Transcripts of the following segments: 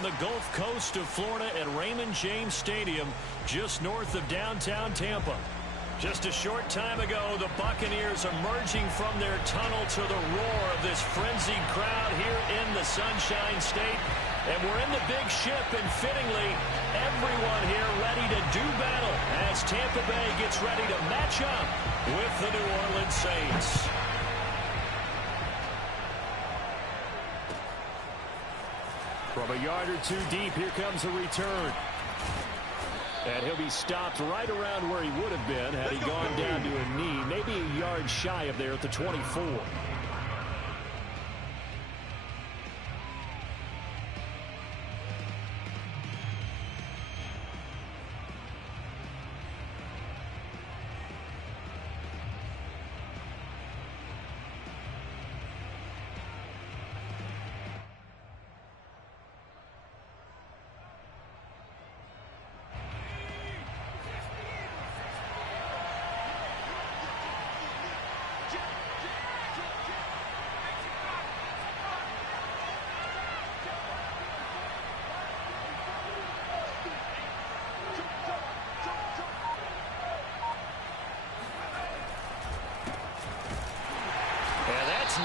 on the Gulf Coast of Florida at Raymond James Stadium, just north of downtown Tampa. Just a short time ago, the Buccaneers emerging from their tunnel to the roar of this frenzied crowd here in the Sunshine State. And we're in the big ship, and fittingly, everyone here ready to do battle as Tampa Bay gets ready to match up with the New Orleans Saints. From a yard or two deep, here comes a return. And he'll be stopped right around where he would have been had he gone down to a knee, maybe a yard shy of there at the 24.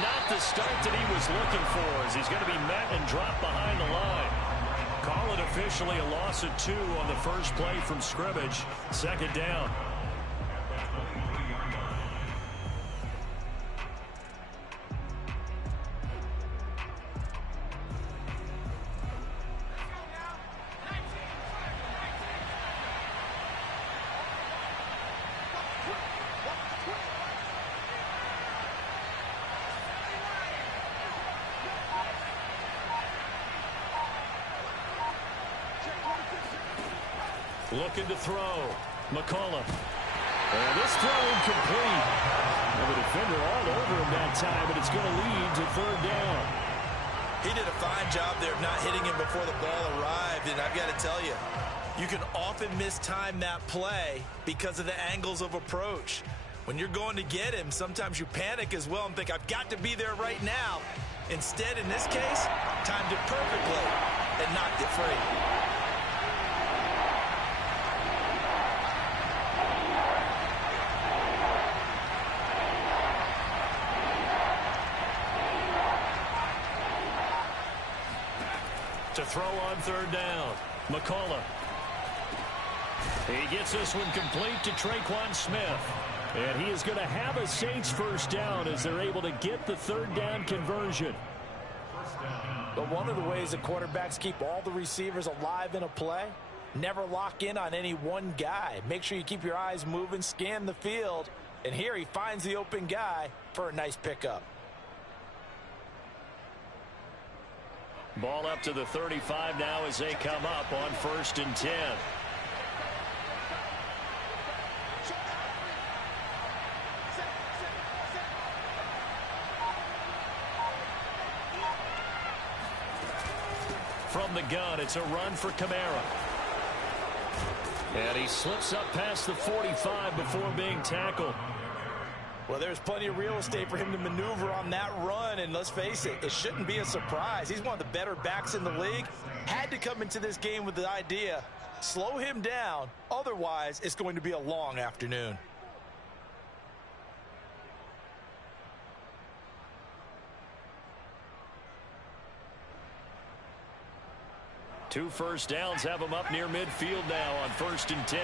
Not the start that he was looking for, as he's going to be met and dropped behind the line. Call it officially a loss of 2 on the first play from scrimmage. Second down. Looking to throw. McCullough. And this throw incomplete. And the defender all over him that time, but it's going to lead to third down. He did a fine job there of not hitting him before the ball arrived, and I've got to tell you, you can often mistime that play because of the angles of approach. When you're going to get him, sometimes you panic as well and think, I've got to be there right now. Instead, in this case, timed it perfectly and knocked it free. To throw on third down. McCullough. He gets this one complete to Traquan Smith. And he is going to have a Saints first down as they're able to get the third down conversion. But one of the ways that quarterbacks keep all the receivers alive in a play, never lock in on any one guy. Make sure you keep your eyes moving, scan the field. And here he finds the open guy for a nice pickup. Ball up to the 35 now as they come up on 1st and 10. From the gun, it's a run for Kamara. And he slips up past the 45 before being tackled. Well, there's plenty of real estate for him to maneuver on that run, and let's face it, it shouldn't be a surprise. He's one of the better backs in the league. Had to come into this game with the idea, slow him down, otherwise it's going to be a long afternoon. Two first downs have him up near midfield now on 1st and 10.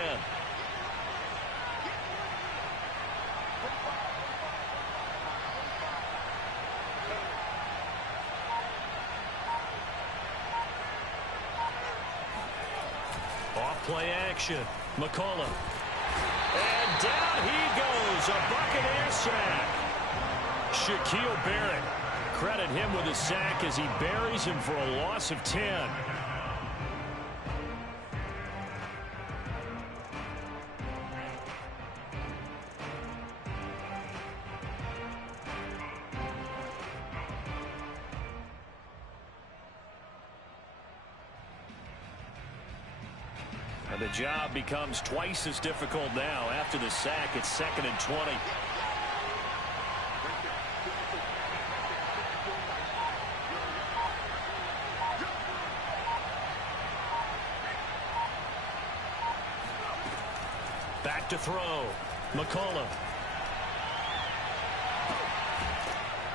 Play action. McCullough. And down he goes. A Buccaneer sack. Shaquille Barrett. Credit him with a sack as he buries him for a loss of 10. And the job becomes twice as difficult now. After the sack, it's 2nd and 20. Back to throw. McCollum.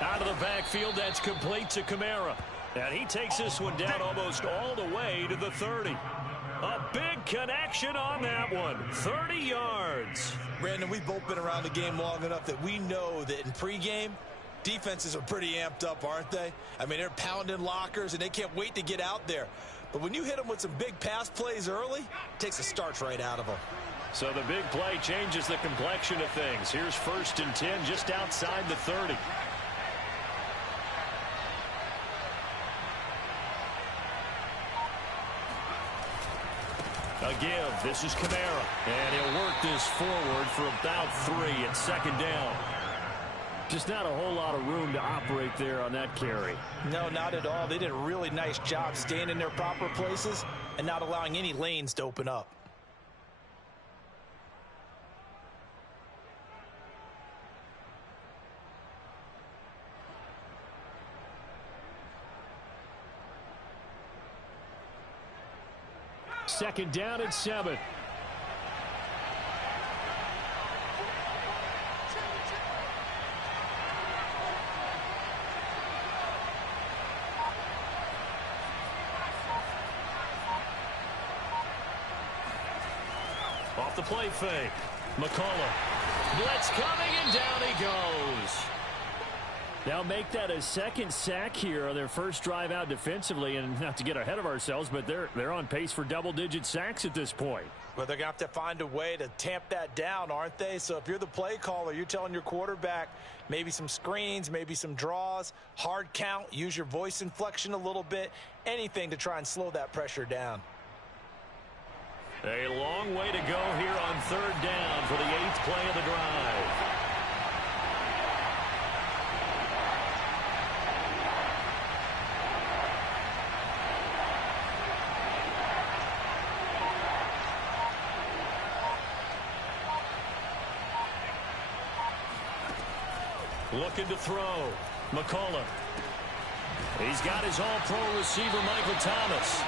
Out of the backfield, that's complete to Kamara. And he takes this one down almost all the way to the 30. A big connection on that one. 30 yards. Brandon, we've both been around the game long enough that we know that in pregame, defenses are pretty amped up, aren't they? I mean, they're pounding lockers, and they can't wait to get out there. But when you hit them with some big pass plays early, it takes the starch right out of them. So the big play changes the complexion of things. Here's 1st and 10 just outside the 30. A give. This is Kamara. And he'll work this forward for about 3 at 2nd down. Just not a whole lot of room to operate there on that carry. No, not at all. They did a really nice job staying in their proper places and not allowing any lanes to open up. Second down at 7. Off the play fake. McCollum. Blitz coming, and down he goes. They'll make that a 2nd sack here on their first drive out defensively, and not to get ahead of ourselves, but they're on pace for double-digit sacks at this point. Well, they're going to have to find a way to tamp that down, aren't they? So if you're the play caller, you're telling your quarterback maybe some screens, maybe some draws, hard count, use your voice inflection a little bit, anything to try and slow that pressure down. A long way to go here on 3rd down for the 8th play of the drive. Looking to throw. McCollum. He's got his all-pro receiver, Michael Thomas.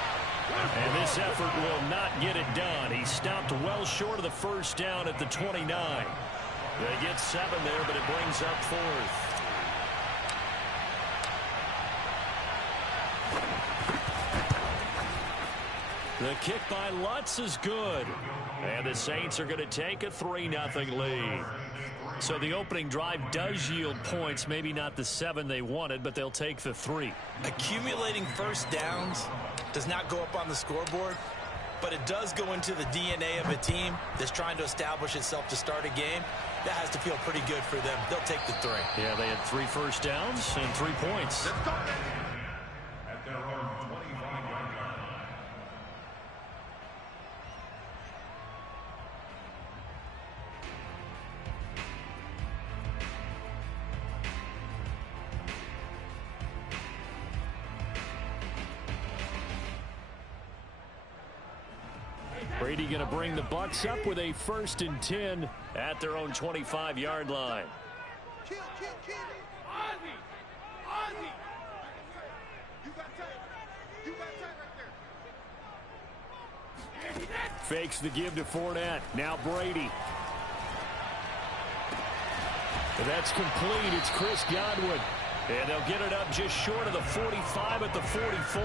And this effort will not get it done. He stopped well short of the 1st down at the 29. They get 7 there, but it brings up 4th. The kick by Lutz is good. And the Saints are going to take a 3-0 lead. So the opening drive does yield points, maybe not the 7 they wanted, but they'll take the 3. Accumulating 1st downs does not go up on the scoreboard, but it does go into the DNA of a team that's trying to establish itself to start a game. That has to feel pretty good for them. They'll take the 3. Yeah, they had 3 first downs and 3 points. At their own 25-yard line. Brady going to bring the Bucks up with a 1st and 10 at their own 25-yard line. Fakes the give to Fournette. Now Brady. That's complete. It's Chris Godwin. And they'll get it up just short of the 45 at the 44.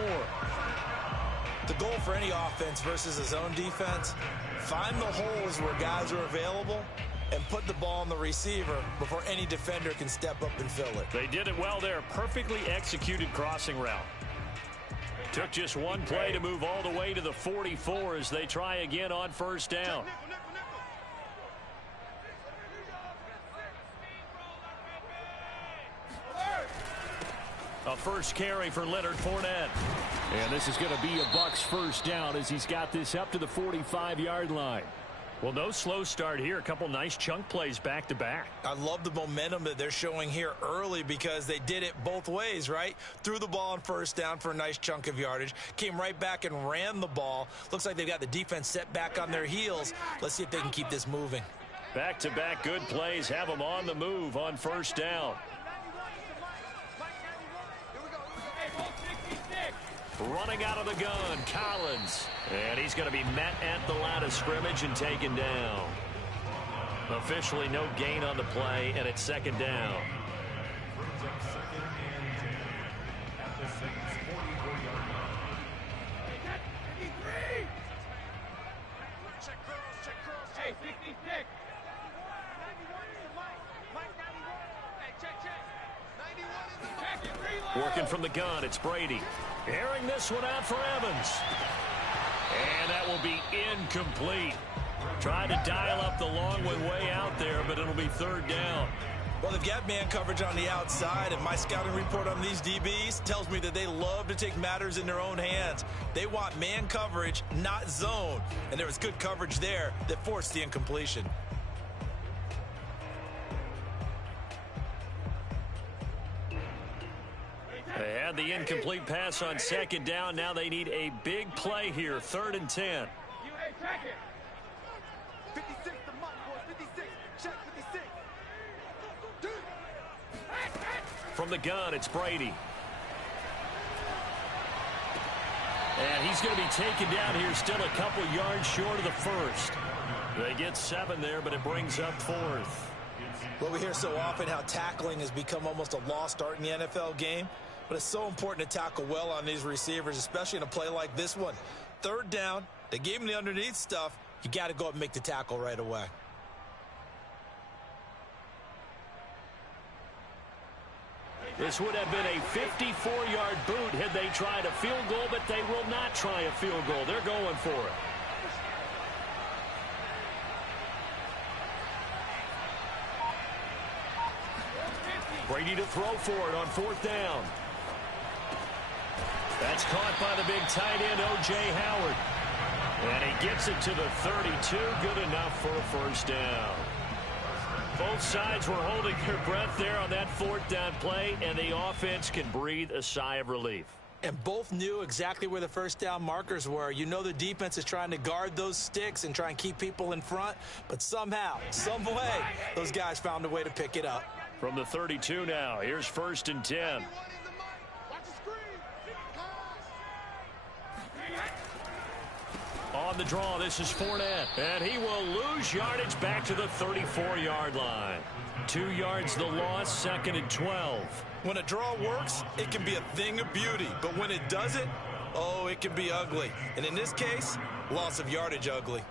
The goal for any offense versus a zone defense, find the holes where guys are available and put the ball on the receiver before any defender can step up and fill it. They did it well there. Perfectly executed crossing route. Took just one play to move all the way to the 44 as they try again on 1st down. A first carry for Leonard Fournette. And this is going to be a Bucks 1st down as he's got this up to the 45-yard line. Well, no slow start here. A couple nice chunk plays back-to-back. I love the momentum that they're showing here early because they did it both ways, right? Threw the ball on 1st down for a nice chunk of yardage. Came right back and ran the ball. Looks like they've got the defense set back on their heels. Let's see if they can keep this moving. Back-to-back good plays have them on the move on 1st down. Running out of the gun, Collins. And he's going to be met at the line of scrimmage and taken down. Officially no gain on the play, and it's second down. Brings up second and 10 at the Saints' 44-yard line. Hey, 56. 91 is the mic. Mike 91. Hey, check. 91 is the mic. Working from the gun, it's Brady. Airing this one out for Evans. And that will be incomplete. Tried to dial up the long one way out there, but it'll be third down. Well, they've got man coverage on the outside, and my scouting report on these DBs tells me that they love to take matters in their own hands. They want man coverage, not zone. And there was good coverage there that forced the incompletion. They had the incomplete pass on second down. Now they need a big play here, 3rd and 10. Hey, check it. 56 the mic, boys. 56. Check 56. From the gun, it's Brady. And he's going to be taken down here, still a couple yards short of the first. They get 7 there, but it brings up 4th. Well, we hear so often how tackling has become almost a lost art in the NFL game. But it's so important to tackle well on these receivers, especially in a play like this one. 3rd down, they gave him the underneath stuff. You got to go up and make the tackle right away. This would have been a 54-yard boot had they tried a field goal, but they will not try a field goal. They're going for it. Brady to throw for it on 4th down. That's caught by the big tight end, O.J. Howard. And he gets it to the 32. Good enough for a first down. Both sides were holding their breath there on that 4th down play, and the offense can breathe a sigh of relief. And both knew exactly where the first down markers were. You know the defense is trying to guard those sticks and try and keep people in front, but somehow, some way, those guys found a way to pick it up. From the 32 now, here's 1st and 10. On the draw, this is Fournette, and he will lose yardage back to the 34-yard line. 2 yards the loss, 2nd and 12. When a draw works, it can be a thing of beauty, but when it doesn't, oh, it can be ugly. And in this case, loss of yardage ugly.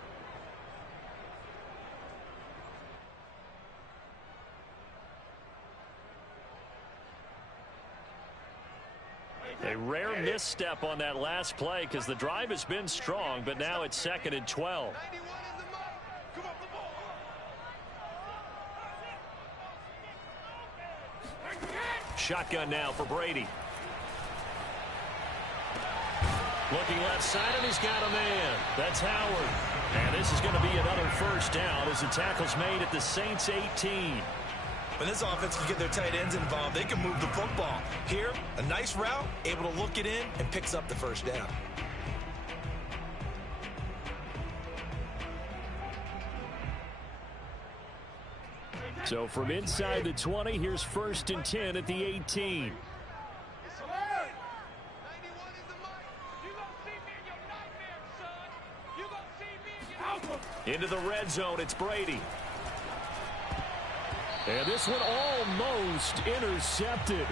A rare misstep on that last play because the drive has been strong, but now it's 2nd and 12. Shotgun now for Brady. Looking left side, and he's got a man. That's Howard. And this is going to be another first down as the tackle's made at the Saints' 18. When this offense can get their tight ends involved, they can move the football. Here, a nice route, able to look it in, and picks up the first down. So from inside the 20, here's 1st and 10 at the 18. Into the red zone, it's Brady. And this one almost intercepted.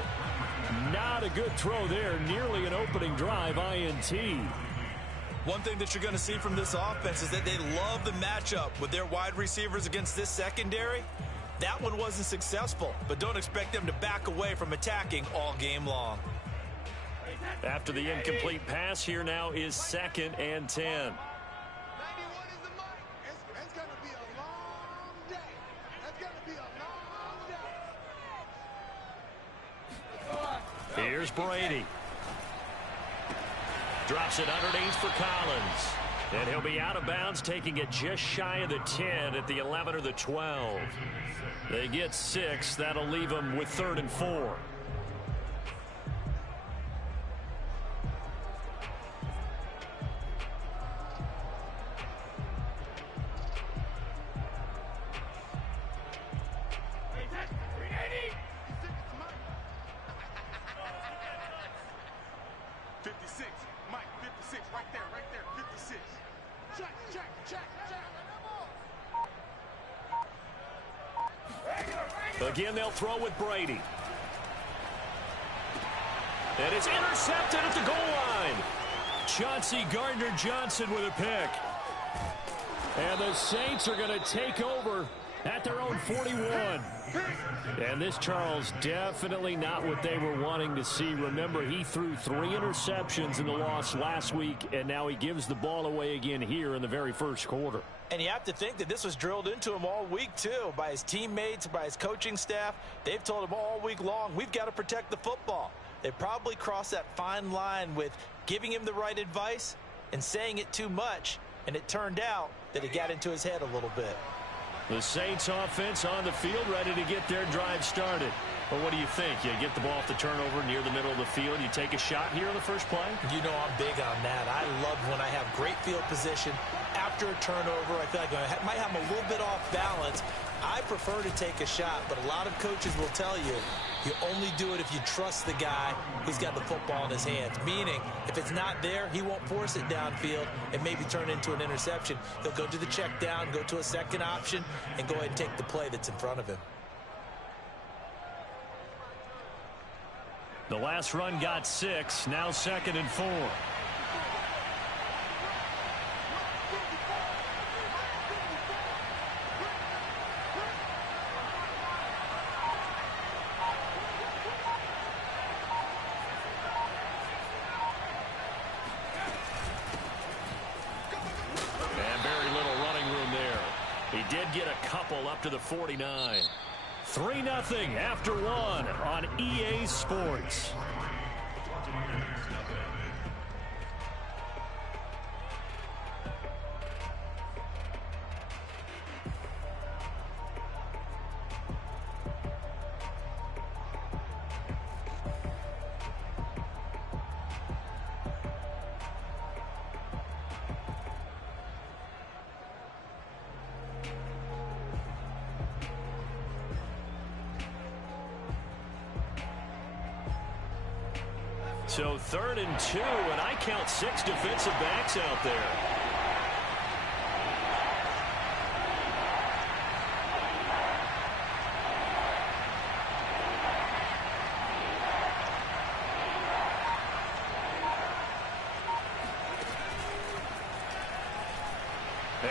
Not a good throw there. Nearly an opening drive, INT. One thing that you're going to see from this offense is that they love the matchup with their wide receivers against this secondary. That one wasn't successful, but don't expect them to back away from attacking all game long. After the incomplete pass, here now is 2nd and 10. Here's Brady. Drops it underneath for Collins. And he'll be out of bounds, taking it just shy of the 10 at the 11 or the 12. They get 6. That'll leave them with 3rd and 4. Again, they'll throw with Brady. And it's intercepted at the goal line. Chauncey Gardner-Johnson with a pick. And the Saints are going to take over at their own 41. And this, Charles, definitely not what they were wanting to see. Remember, he threw 3 interceptions in the loss last week, and now he gives the ball away again here in the very first quarter. And you have to think that this was drilled into him all week, too, by his teammates, by his coaching staff. They've told him all week long, we've got to protect the football. They probably crossed that fine line with giving him the right advice and saying it too much, and it turned out that it got into his head a little bit. The Saints offense on the field, ready to get their drive started. But what do you think? You get the ball off the turnover near the middle of the field. You take a shot here on the first play? You know I'm big on that. I love when I have great field position. After a turnover, I feel like I might have a little bit off balance. I prefer to take a shot, but a lot of coaches will tell you, you only do it if you trust the guy who's got the football in his hands. Meaning, if it's not there, he won't force it downfield and maybe turn it into an interception. He'll go to the check down, go to a second option, and go ahead and take the play that's in front of him. The last run got 6, now 2nd and 4. Get a couple up to the 49. 3-0 after 1 on EA Sports. So 3rd and 2, and I count 6 defensive backs out there.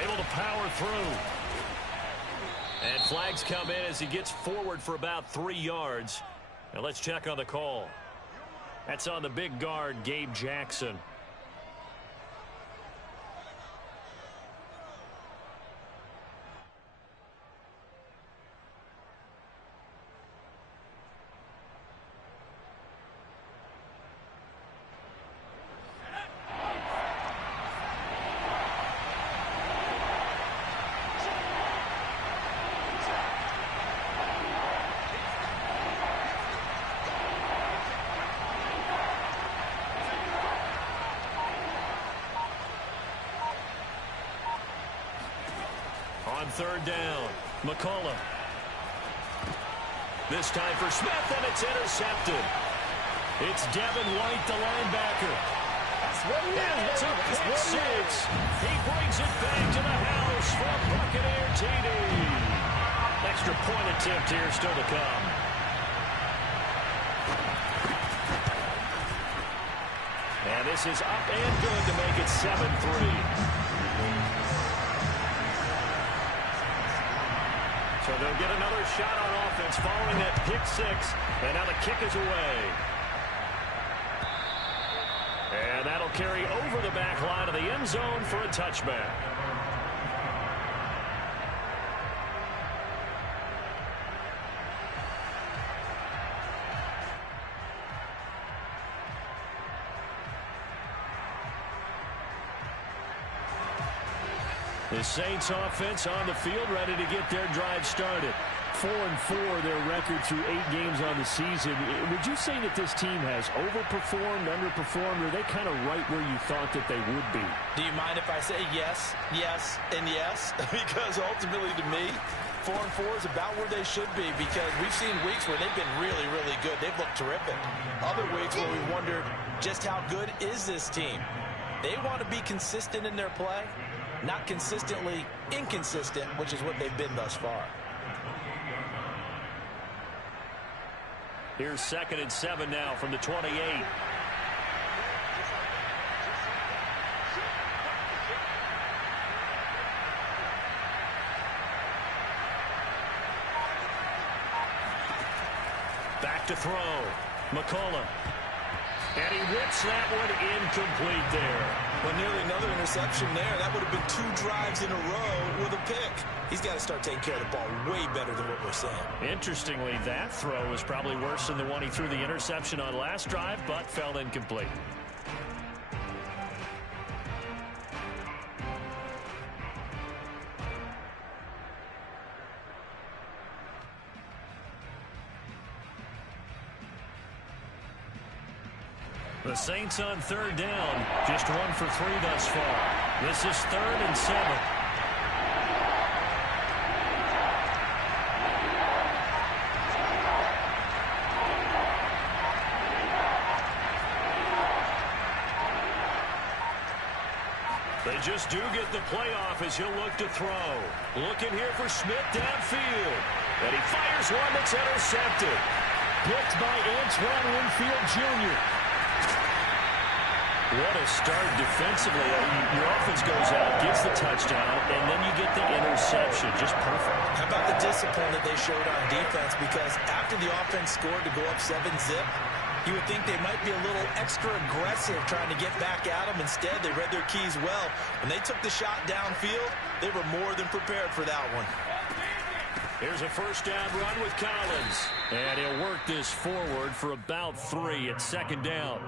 Able to power through. And flags come in as he gets forward for about 3 yards. Now let's check on the call. That's on the big guard, Gabe Jackson. On 3rd down, McCullough. This time for Smith, and it's intercepted. It's Devin White, the linebacker. And it's a pick 6. He brings it back to the house for Buccaneer TD. Extra point attempt here still to come. And this is up and good to make it 7-3. So they'll get another shot on offense following that pick 6. And now the kick is away. And that'll carry over the back line of the end zone for a touchback. The Saints offense on the field, ready to get their drive started. 4-4, their record through 8 games on the season. Would you say that this team has overperformed, underperformed, or are they kind of right where you thought that they would be? Do you mind if I say yes, yes, and yes? Because ultimately to me, 4-4 is about where they should be, because we've seen weeks where they've been really, really good. They've looked terrific. Other weeks where we wondered just how good is this team. They want to be consistent in their play, not consistently inconsistent, which is what they've been thus far. Here's 2nd and 7 now from the 28. Back to throw. McCollum. And he whips that one incomplete there. Well, nearly another interception there. That would have been 2 drives in a row with a pick. He's got to start taking care of the ball way better than what we're saying. Interestingly, that throw was probably worse than the one he threw the interception on last drive, but fell incomplete. The Saints on 3rd down, just 1 for 3 thus far. This is 3rd and 7. They just do get the playoff as he'll look to throw. Looking here for Smith downfield. And he fires one that's intercepted. Picked by Antoine Winfield Jr. What a start defensively. Your offense goes out, gets the touchdown, and then you get the interception. Just perfect. How about the discipline that they showed on defense? Because after the offense scored to go up 7-zip, you would think they might be a little extra aggressive trying to get back at them. Instead, they read their keys well. When they took the shot downfield, they were more than prepared for that one. Here's a 1st down run with Collins. And he'll work this forward for about 3 at 2nd down.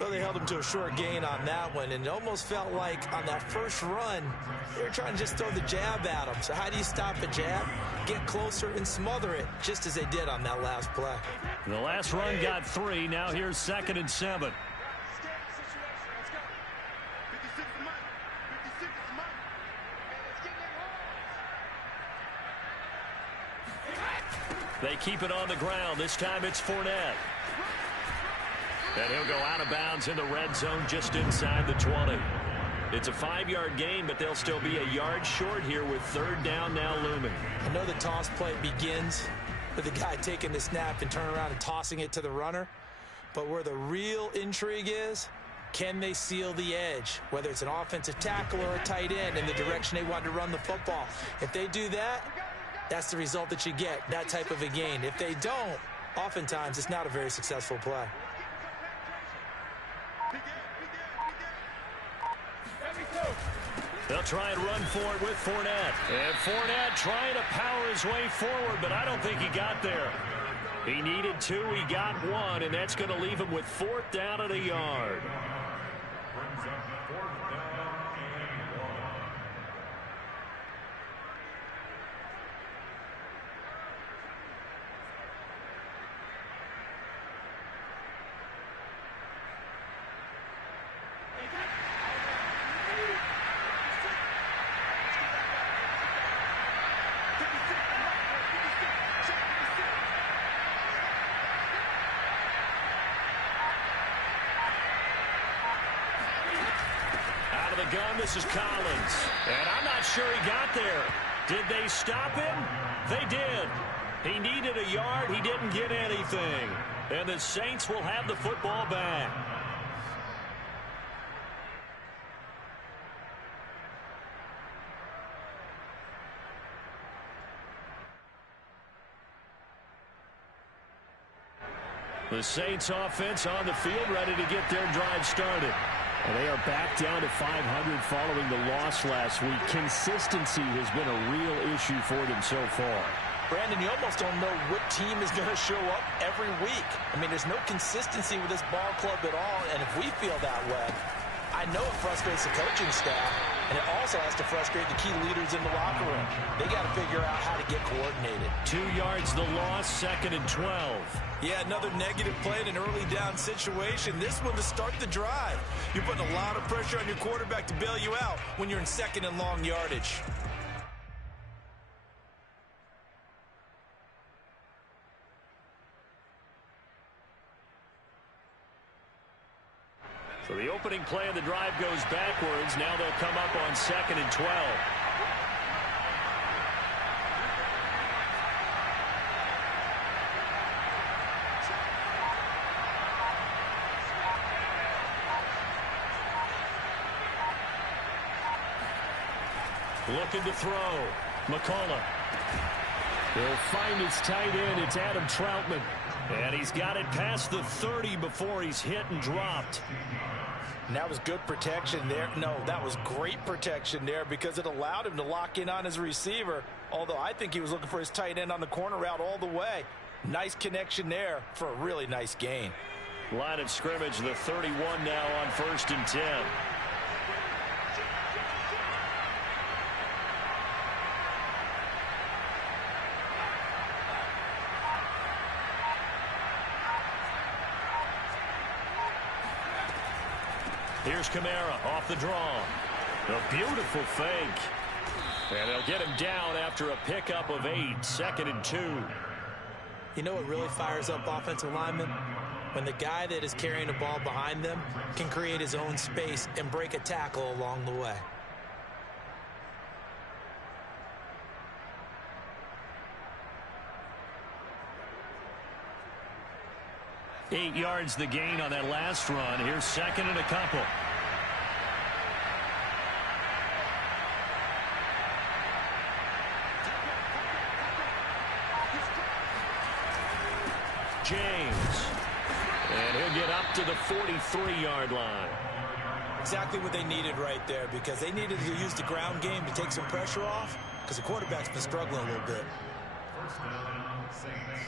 Well, they held him to a short gain on that one, and it almost felt like on that first run, they were trying to just throw the jab at him. So how do you stop a jab? Get closer and smother it, just as they did on that last play. The last run got 3. Now here's 2nd and 7. They keep it on the ground. This time it's Fournette. And he'll go out of bounds in the red zone just inside the 20. It's a 5-yard gain, but they'll still be a yard short here with 3rd down now looming. I know the toss play begins with the guy taking the snap and turning around and tossing it to the runner. But where the real intrigue is, can they seal the edge? Whether it's an offensive tackle or a tight end in the direction they want to run the football. If they do that, that's the result that you get, that type of a gain. If they don't, oftentimes it's not a very successful play. They'll try and run for it with Fournette. And Fournette trying to power his way forward, but I don't think he got there. He needed 2, he got 1, and that's going to leave him with 4th down and a yard. Brings up 4th down and 1. Gun, this is Collins. And I'm not sure he got there. Did they stop him? They did. He needed a yard. He didn't get anything. And the Saints will have the football back. The Saints offense on the field ready to get their drive started. And they are back down to 500 following the loss last week. Consistency has been a real issue for them so far. Brandon, you almost don't know what team is going to show up every week. I mean, there's no consistency with this ball club at all, and if we feel that way, I know it frustrates the coaching staff, and it also has to frustrate the key leaders in the locker room. They got to figure out how to get coordinated. 2 yards the loss, 2nd and 12. Yeah, another negative play in an early down situation. This one to start the drive. You're putting a lot of pressure on your quarterback to bail you out when you're in 2nd and long yardage. So the opening play of the drive goes backwards. Now they'll come up on 2nd and 12. Looking to throw. McCullough. He'll find his tight end. It's Adam Troutman. And he's got it past the 30 before he's hit and dropped. And that was good protection there. No, that was great protection there because it allowed him to lock in on his receiver. Although I think he was looking for his tight end on the corner route all the way. Nice connection there for a really nice gain. Line of scrimmage, the 31 now on 1st and 10. Here's Kamara off the draw. A beautiful fake. And they'll get him down after a pickup of 8, 2nd and 2. You know what really fires up offensive linemen? When the guy that is carrying the ball behind them can create his own space and break a tackle along the way. Eight yards the gain on that last run. Here's 2nd and a couple. James. And he'll get up to the 43-yard line. Exactly what they needed right there because they needed to use the ground game to take some pressure off because the quarterback's been struggling a little bit. First down, Saints.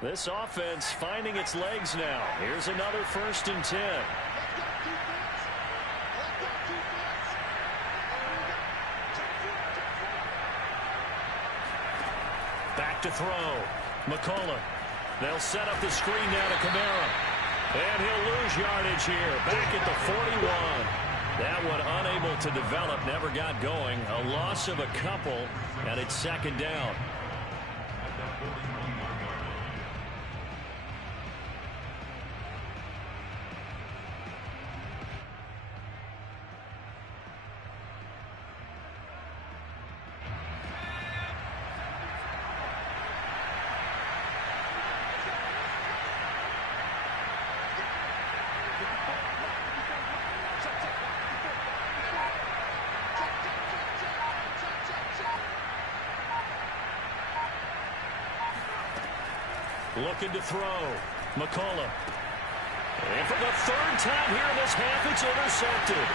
This offense finding its legs now. Here's another 1st and 10. Back to throw. McCullough. They'll set up the screen now to Kamara. And he'll lose yardage here. Back at the 41. That one unable to develop. Never got going. A loss of a couple. And it's 2nd down. Looking to throw. McCullough. And for the 3rd time here in this half, it's intercepted.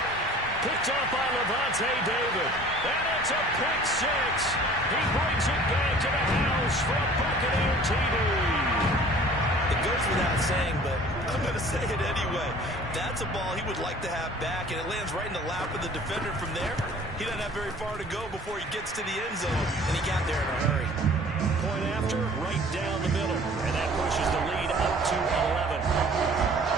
Picked up by Levante David. And it's a pick 6. He brings it back to the house for a Buccaneer TD. It goes without saying, but I'm going to say it anyway. That's a ball he would like to have back, and it lands right in the lap of the defender from there. He doesn't have very far to go before he gets to the end zone, and he got there in a hurry. Point after, right down the middle. And that pushes the lead up to 11.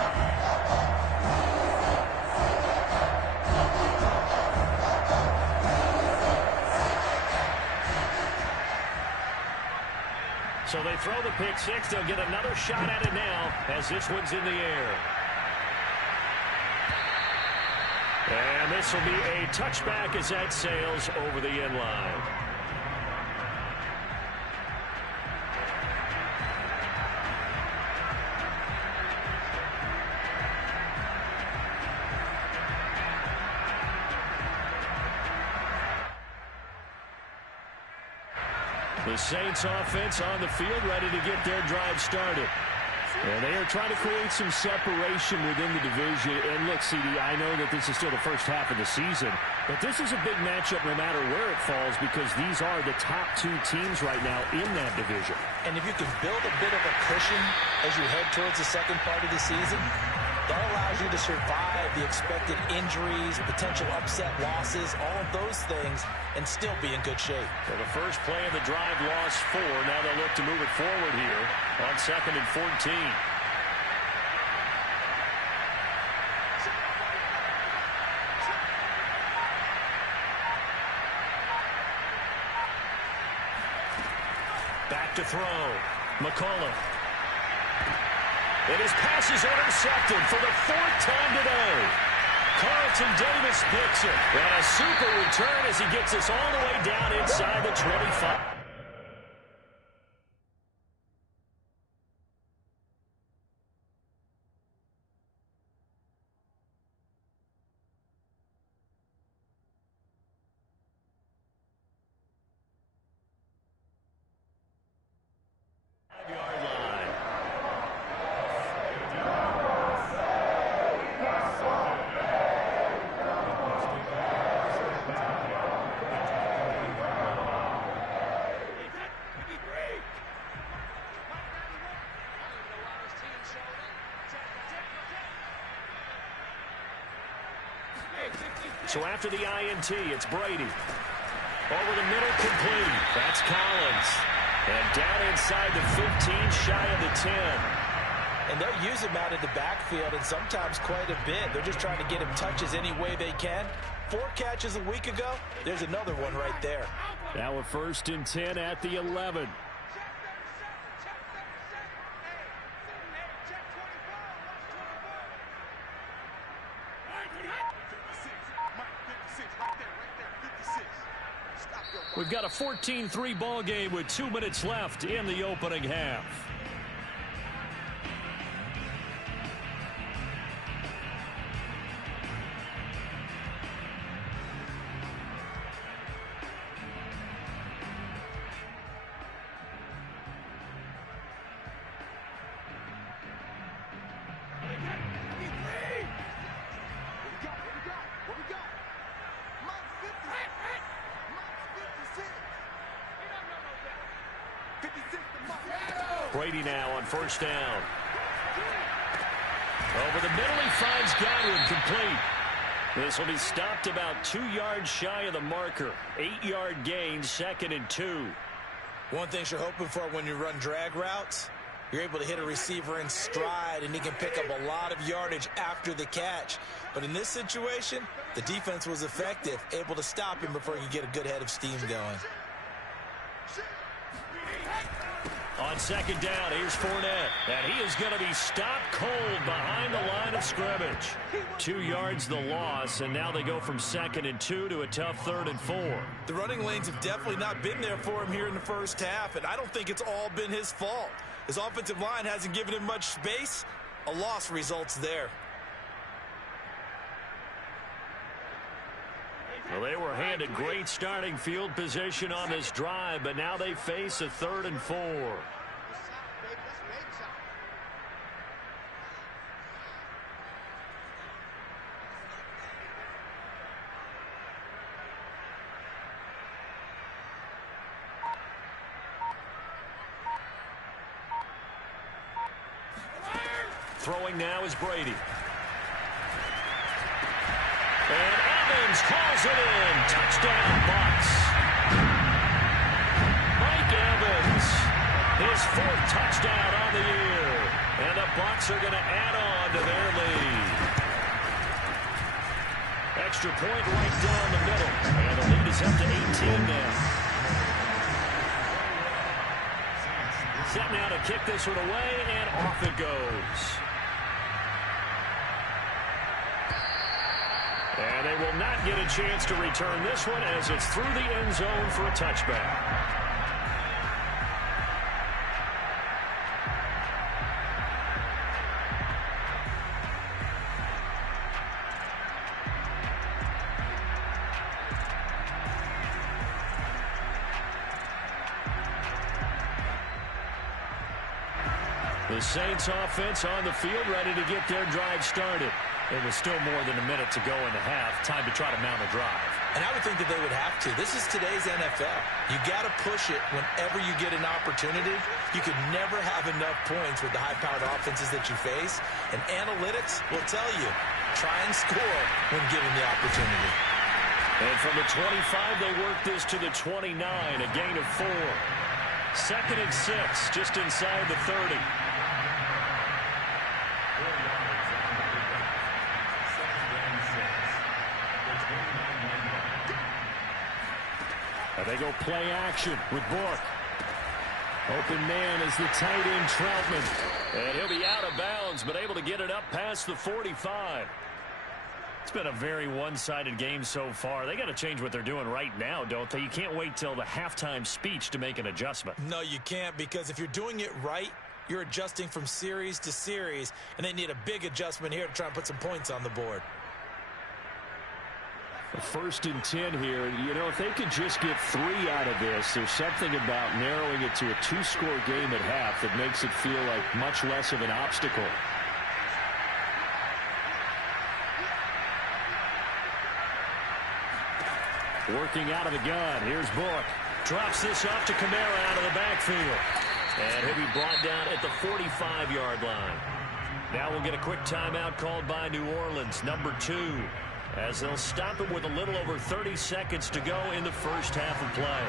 So they throw the pick 6. They'll get another shot at it now as this one's in the air. And this will be a touchback as that sails over the end line. The Saints offense on the field ready to get their drive started. And they are trying to create some separation within the division. And look, CD, I know that this is still the first half of the season, but this is a big matchup no matter where it falls because these are the top 2 teams right now in that division. And if you can build a bit of a cushion as you head towards the second part of the season, that allows you to survive the expected injuries, potential upset losses, all of those things, and still be in good shape. So the first play of the drive lost 4. Now they'll look to move it forward here on 2nd and 14. Back to throw. McCullough. And his pass is intercepted for the 4th time today. Carlton Davis picks it. And a super return as he gets us all the way down inside the 25. So after the INT, it's Brady. Over the middle, complete. That's Collins. And down inside the 15, shy of the 10. And they'll use him out in the backfield, and sometimes quite a bit. They're just trying to get him touches any way they can. 4 catches a week ago. There's another one right there. Now a 1st and 10 at the 11. We've got a 14-3 ball game with 2 minutes left in the opening half. Brady now on 1st down. Over the middle, he finds Godwin, complete. This will be stopped about 2 yards shy of the marker. 8-yard gain, 2nd and 2. One thing you're hoping for when you run drag routes, you're able to hit a receiver in stride, and he can pick up a lot of yardage after the catch. But in this situation, the defense was effective, able to stop him before he could get a good head of steam going. On 2nd down, here's Fournette. And he is going to be stopped cold behind the line of scrimmage. 2 yards the loss, and now they go from 2nd and 2 to a tough 3rd and 4. The running lanes have definitely not been there for him here in the first half, and I don't think it's all been his fault. His offensive line hasn't given him much space. A loss results there. Well, they were handed great starting field position on this drive, but now they face a 3rd and 4. Throwing now is Brady. And Evans calls it in. Touchdown, Bucks. Mike Evans, his 4th touchdown on the year. And the Bucks are going to add on to their lead. Extra point right down the middle. And the lead is up to 18 now. Set now to kick this one away, and off it goes. And they will not get a chance to return this one as it's through the end zone for a touchback. The Saints offense on the field, ready to get their drive started. It was still more than a minute to go in the half. Time to try to mount a drive. And I would think that they would have to. This is today's NFL. You got to push it whenever you get an opportunity. You could never have enough points with the high-powered offenses that you face. And analytics will tell you, try and score when given the opportunity. And from the 25, they work this to the 29, a gain of 4. 2nd and 6, just inside the 30. And they go play action with Bork. Open man is the tight end Troutman. And he'll be out of bounds, but able to get it up past the 45. It's been a very one-sided game so far. They got to change what they're doing right now, don't they? You can't wait till the halftime speech to make an adjustment. No, you can't, because if you're doing it right, you're adjusting from series to series, and they need a big adjustment here to try and put some points on the board. A 1st and 10 here. You know, if they could just get 3 out of this, there's something about narrowing it to a 2-score game at half that makes it feel like much less of an obstacle. Working out of the gun. Here's Buck. Drops this off to Kamara out of the backfield. And he'll be brought down at the 45-yard line. Now we'll get a quick timeout called by New Orleans, number 2. as they'll stop it with a little over 30 seconds to go in the first half of play.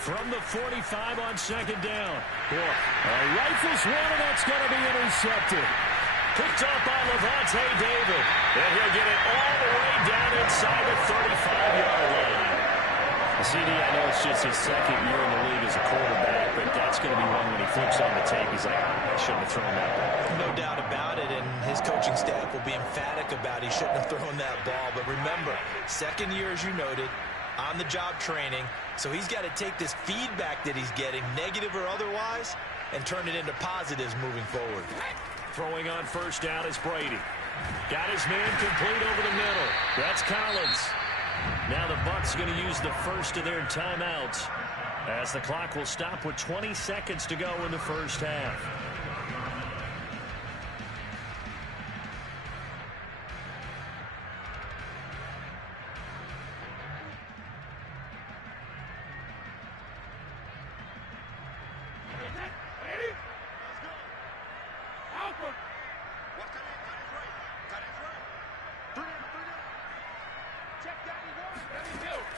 From the 45 on second down. Rifles one, and that's going to be intercepted. Picked up by Levante David. And he'll get it all the way down inside the 35-yard line. CD, I know it's just his second year in the league as a quarterback, but that's going to be one when he flips on the tape. He's like, I shouldn't have thrown that ball. No doubt about it, and his coaching staff will be emphatic about he shouldn't have thrown that ball. But remember, second year, as you noted, on-the-job training, so he's got to take this feedback that he's getting, negative or otherwise, and turn it into positives moving forward. Throwing on first down is Brady. Got his man complete over the middle. That's Collins. Now the Bucks going to use the first of their timeouts as the clock will stop with 20 seconds to go in the first half.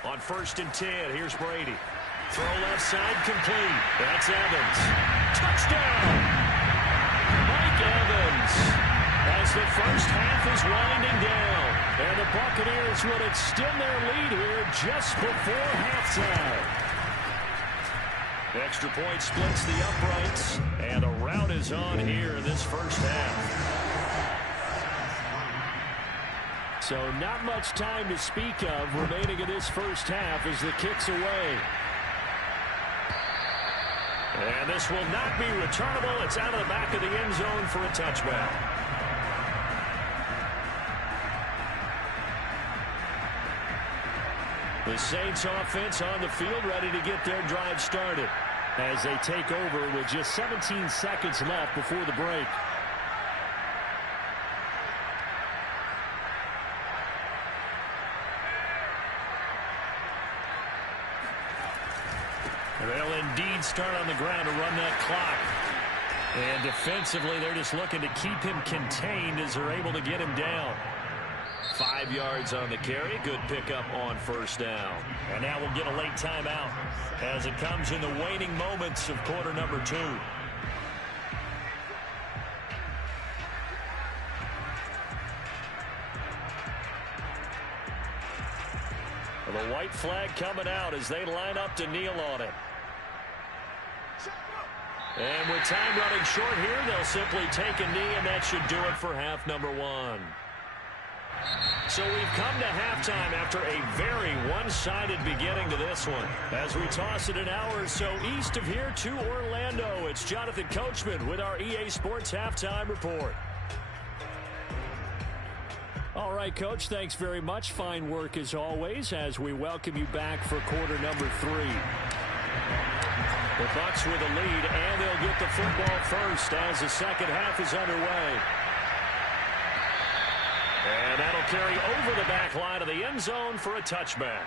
On 1st and 10, here's Brady. Throw left side complete. That's Evans. Touchdown! Mike Evans. As the first half is winding down. And the Buccaneers will extend their lead here just before halftime. Extra point splits the uprights. And a rout is on here in this first half. So not much time to speak of remaining in this first half as the kick's away. And this will not be returnable. It's out of the back of the end zone for a touchback. The Saints offense on the field ready to get their drive started as they take over with just 17 seconds left before the break. They'll indeed start on the ground to run that clock. And defensively, they're just looking to keep him contained as they're able to get him down. 5 yards on the carry. Good pickup on first down. And now we'll get a late timeout as it comes in the waning moments of quarter number 2. The white flag coming out as they line up to kneel on it. And with time running short here, they'll simply take a knee, and that should do it for half number 1. So we've come to halftime after a very one-sided beginning to this one. As we toss it an hour or so east of here to Orlando, it's Jonathan Coachman with our EA Sports Halftime Report. All right, Coach, thanks very much. Fine work as always as we welcome you back for quarter number 3. The Bucks with a lead, and they'll get the football first as the second half is underway. And that'll carry over the back line of the end zone for a touchback.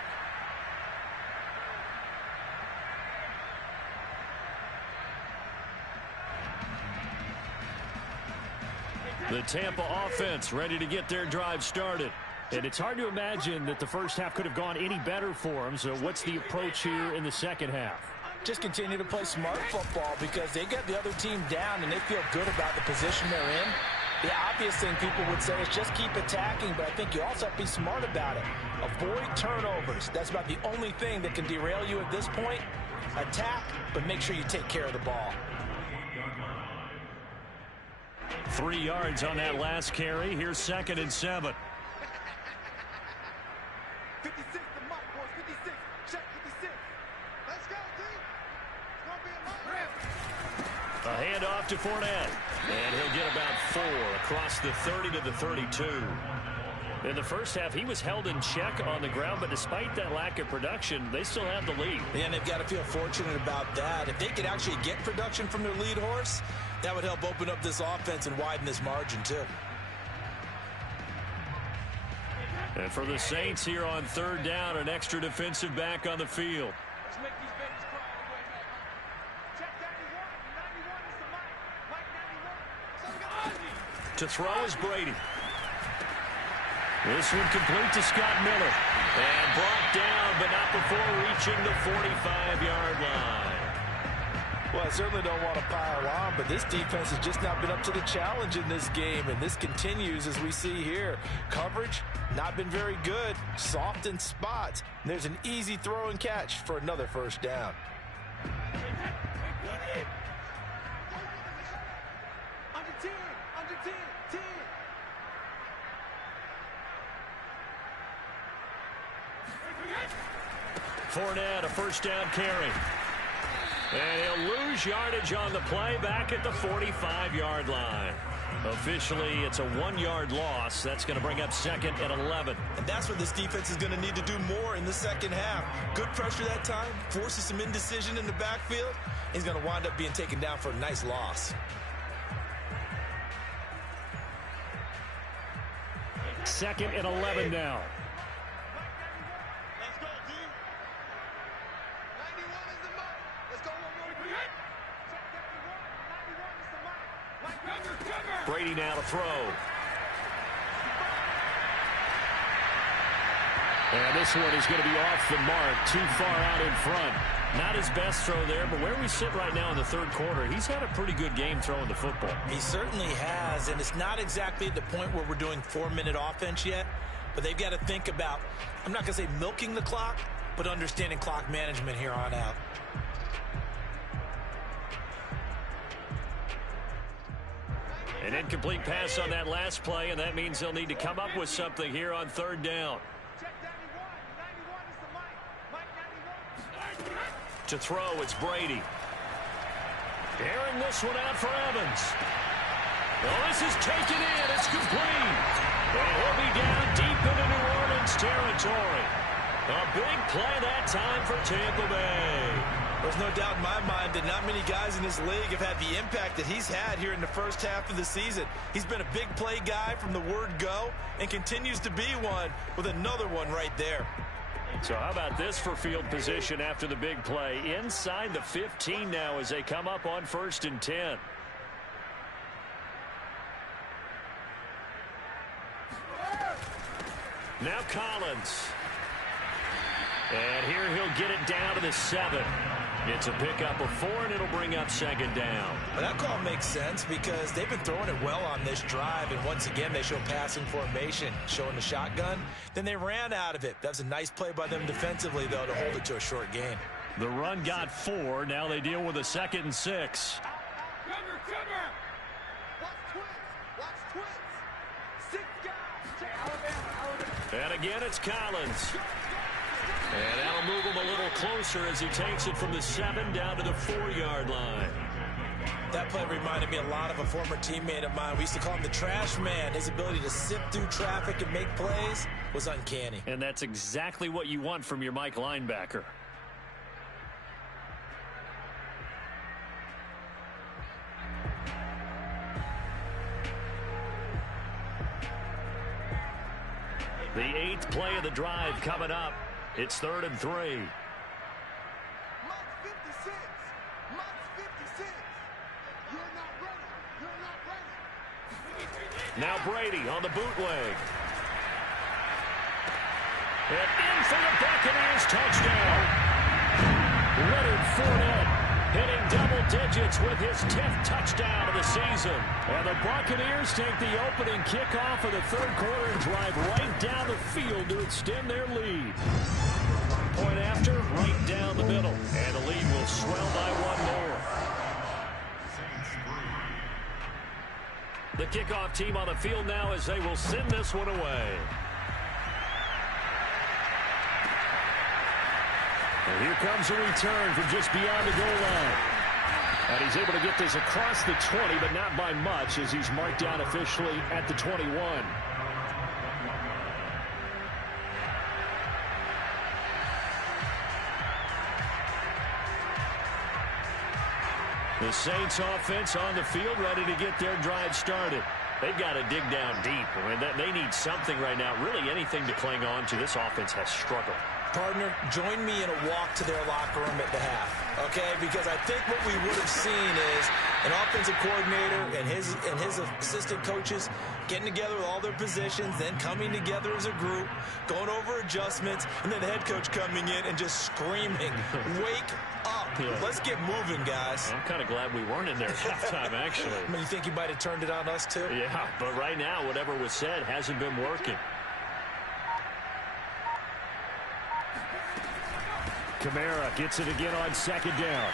The Tampa offense ready to get their drive started. And it's hard to imagine that the first half could have gone any better for them. So what's the approach here in the second half? Just continue to play smart football because they get the other team down and they feel good about the position they're in. The obvious thing people would say is just keep attacking, but I think you also have to be smart about it. Avoid turnovers. That's about the only thing that can derail you at this point. Attack, but make sure you take care of the ball. 3 yards on that last carry. Here's 2nd and 7. 56, the mark, boys, 56. Check 56. Let's go, team. It's going to be a long A handoff to Fournette. And he'll get about 4 across the 30 to the 32. In the first half, he was held in check on the ground, but despite that lack of production, they still have the lead. And they've got to feel fortunate about that. If they could actually get production from their lead horse, that would help open up this offense and widen this margin, too. And for the Saints here on third down, an extra defensive back on the field. Let's make these babies cry on the way back. Check 91. 91 is the Mike. Mike 91. So we got Ozzy. To throw is Brady. This one complete to Scott Miller. And brought down, but not before reaching the 45-yard line. Well, I certainly don't want to pile on, but this defense has just not been up to the challenge in this game, and this continues as we see here. Coverage, not been very good, soft in spots. And there's an easy throw and catch for another first down. Under 10. Under 10. 10. Fournette, a first down carry. And he'll lose yardage on the play back at the 45-yard line. Officially, it's a 1-yard loss. That's going to bring up 2nd and 11. And that's what this defense is going to need to do more in the second half. Good pressure that time, forces some indecision in the backfield. He's going to wind up being taken down for a nice loss. Second and 11 now. Let's go, D. 91 is the Mike. Let's go one more. Check 91. 91 is the Mike. Mike, cover. Brady now to throw. And this one is going to be off the mark, too far out in front. Not his best throw there, but where we sit right now in the third quarter, he's had a pretty good game throwing the football. He certainly has, and it's not exactly at the point where we're doing 4-minute offense yet, but they've got to think about, I'm not going to say milking the clock, but understanding clock management here on out. An incomplete pass on that last play, and that means they'll need to come up with something here on third down. Check 91. 91 is the Mike. Mike 91. To throw, it's Brady. Airing this one out for Evans. Well, this is taken in. It's complete. And he'll be down deep into New Orleans territory. A big play that time for Tampa Bay. There's no doubt in my mind that not many guys in this league have had the impact that he's had here in the first half of the season. He's been a big play guy from the word go and continues to be one with another one right there. So how about this for field position after the big play? Inside the 15 now as they come up on 1st and 10. Now Collins. And here he'll get it down to the 7. It's a pickup of 4, and it'll bring up 2nd down. Well, that call makes sense because they've been throwing it well on this drive, and once again they show passing formation, showing the shotgun. Then they ran out of it. That was a nice play by them defensively, though, to hold it to a short gain. The run got 4. Now they deal with a 2nd and 6. Cover. Watch twins. Watch twins. 6 guys. Check Alabama. And again, it's Collins. And that'll move him a little closer as he takes it from the 7 down to the 4-yard line. That play reminded me a lot of a former teammate of mine. We used to call him the trash man. His ability to sift through traffic and make plays was uncanny. And that's exactly what you want from your Mike linebacker. The 8th play of the drive coming up. It's 3rd and 3. Mike's 56. Mike's 56. You're not ready. You're not ready. Now Brady on the bootleg. And in for the Buccaneers touchdown. Leonard Fournette hitting double digits with his 10th touchdown of the season. And the Buccaneers take the opening kickoff of the third quarter and drive right down the field to extend their lead. Point after, right down the middle. And the lead will swell by 1 more. The kickoff team on the field now as they will send this one away. And here comes a return from just beyond the goal line. And he's able to get this across the 20, but not by much as he's marked down officially at the 21. The Saints offense on the field ready to get their drive started. They've got to dig down deep. I mean, they need something right now, really anything to cling on to. This offense has struggled. Partner, join me in a walk to their locker room at the half, okay? Because I think what we would have seen is an offensive coordinator and his assistant coaches getting together with all their positions, then coming together as a group, going over adjustments, and then the head coach coming in and just screaming, "Wake up. Yeah. Let's get moving, guys." I'm kind of glad we weren't in there at halftime, actually. I mean, you think he might have turned it on us, too? Yeah, but right now, whatever was said hasn't been working. Kamara gets it again on second down.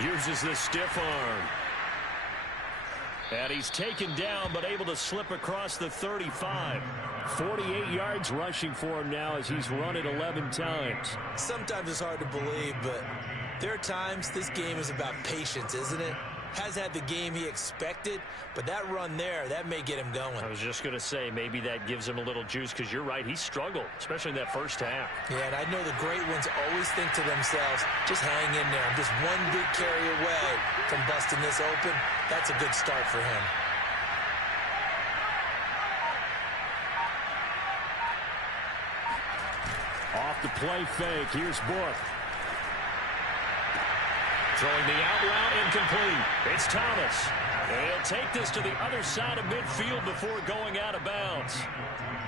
Uses the stiff arm. And he's taken down, but able to slip across the 35. 48 yards rushing for him now as he's run it 11 times. Sometimes it's hard to believe, but there are times this game is about patience, isn't it? Has had the game he expected, but that run there, that may get him going. I was just going to say, maybe that gives him a little juice, because you're right, he struggled, especially in that first half. Yeah, and I know the great ones always think to themselves, just hang in there. I'm just one big carry away from busting this open. That's a good start for him. Off the play fake, here's Bucks. Throwing the out route, incomplete. It's Thomas. And he'll take this to the other side of midfield before going out of bounds.